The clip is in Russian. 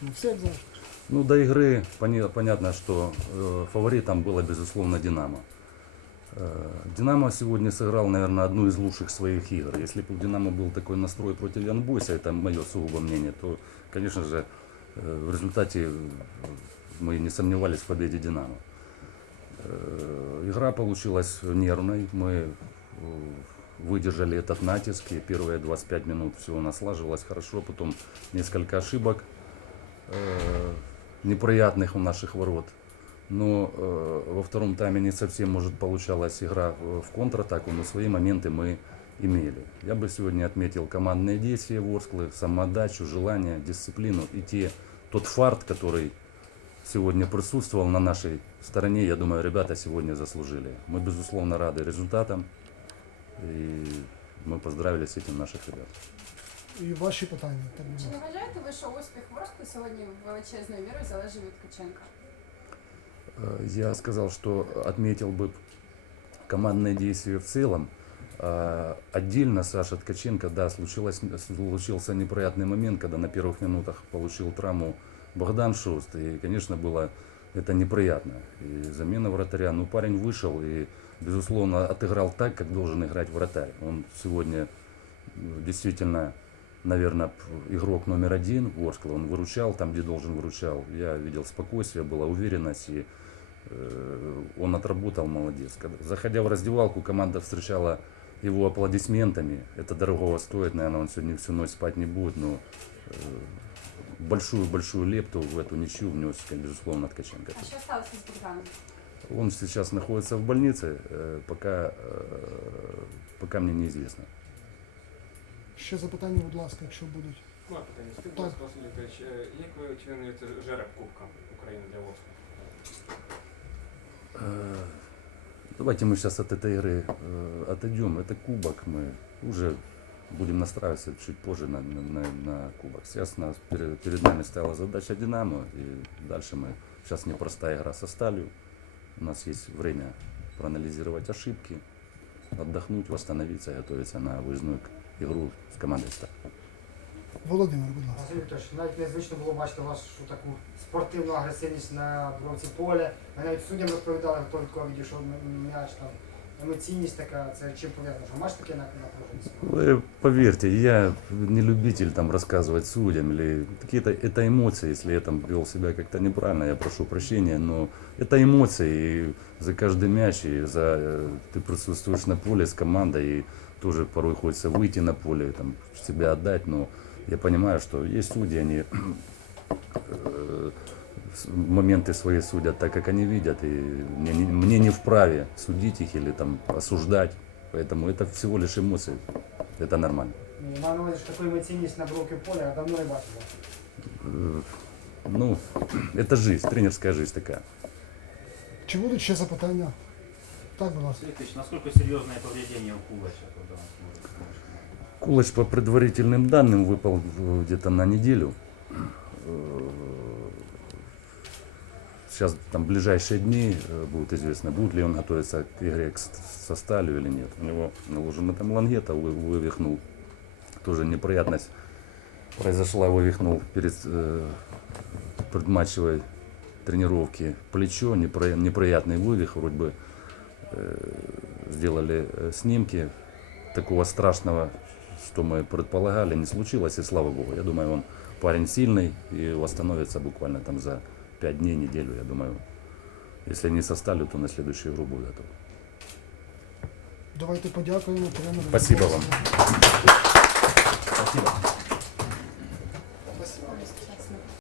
Ну, все як завжди. Ну, до игры понятно, что э, фаворитом было, безусловно, «Динамо». Э, «Динамо» сегодня сыграл, наверное, одну из лучших своих игр. Если бы у «Динамо» был такой настрой против Янбойса, это мое сугубо мнение, то, конечно же, э, в результате э, мы не сомневались в победе «Динамо». Э, Игра получилась нервной, мы э, выдержали этот натиск, и первые 25 минут все у нас слаживалось хорошо, потом несколько ошибок неприятных у наших ворот. Но э, во втором тайме не совсем, может, получалась игра в в контратаку, но свои моменты мы имели. Я бы сегодня отметил командные действия Ворсклы, самоотдачу, желание, дисциплину и те, тот фарт, который сегодня присутствовал на нашей стороне. Я думаю, ребята сегодня заслужили. Мы, безусловно, рады результатам. И мы поздравили с этим наших ребят І ваші питання. Так, будь Чи ласка. не вважаєте ви, що успіх Ворскли сьогодні величезною мірою залежить від Ткаченка? Э, Я сказал, что отметил бы командные действия в целом. А Отдельно Саша Ткаченко, да, случилось, случился неприятный момент, когда на первых минутах получил травму Богдан Шуст. И, конечно, было это неприятно. И замена вратаря. Ну, парень вышел и, безусловно, отыграл так, как должен играть вратарь. Он сегодня м, действительно, наверное, игрок номер один Ворскла. Он выручал там, где должен выручал. Я видел спокойствие, была уверенность. И э, он отработал, молодец. Когда- Заходя в раздевалку, команда встречала его аплодисментами. Это дорогого стоит, наверное, он сегодня всю ночь спать не будет, но э, большую-большую лепту в эту ничью внес, безусловно, Ткаченко. А сталося з Богданом? Он сейчас находится в больнице, э, пока, э, пока мне неизвестно. Ще запитання, будь ласка, якщо будуть. Моє питання. Скажіть, будь Так. ласка, Василь Вікторович, е, як ви оцінюєте жереб Кубка України для Ворскли? Э, Давайте мы сейчас от этой игры э, отойдем. Это кубок. Мы уже будем настраиваться чуть позже на, на, на- на кубок. Сейчас нас, перед, перед нами стояла задача Динамо. И дальше мы... Сейчас непростая игра со Сталью. У нас есть время проанализировать ошибки, отдохнуть, восстановиться и готовиться на выездную ігру игру с командой Сталь. Володимир, будь ласка. Василь Вікторович, навіть незвично було бачити вашу таку спортивну агресивність на бровці поля. Ми навіть суддям розповідали, хто від кого відійшов м'яч там. Емоційність така, це чим пов'язано? Що матч таке напруженість? Вы поверьте, я не любитель там рассказывать судьям или какие-то это эмоции, если я там вел себя как-то неправильно, я прошу прощения, но это эмоции и за каждый мяч и за э, ты присутствуешь на поле с командой и тоже порой хочется выйти на поле, там себя отдать, но я понимаю, что есть судьи, они э, с- моменты свои судят так, как они видят, и мне, не- мне не вправе судить их или там осуждать, поэтому это всего лишь эмоции, это нормально. Ні, Маю на увазі, що таку емоційність на бровці поля я давно не бачив. Э, Ну, это жизнь, тренерская жизнь такая. Чи будуть ще запитання? Так, будь ласка. Василий Викторович, насколько серьезное повреждение у Кулача, когда он смотрит на ваш матч? Кулач по предварительным данным выпал в- где-то на неделю. Э, Сейчас там ближайшие дни э, будет известно, будет ли он готовиться к игре со сталью или нет. У него наложена там лангета, вы- вывихнул. Тоже неприятность произошла, вывихнул перед э, предматчевой тренировки плечо, непри- неприятный вывих, вроде бы э, сделали э, снимки такого страшного, что мы предполагали, не случилось, и слава богу. Я думаю, он парень сильный и восстановится буквально там за 5 дней, неделю, я думаю. Если не со сталью, то на следующую игру будет готов. Давайте подякуємо тренеру. Спасибо вам.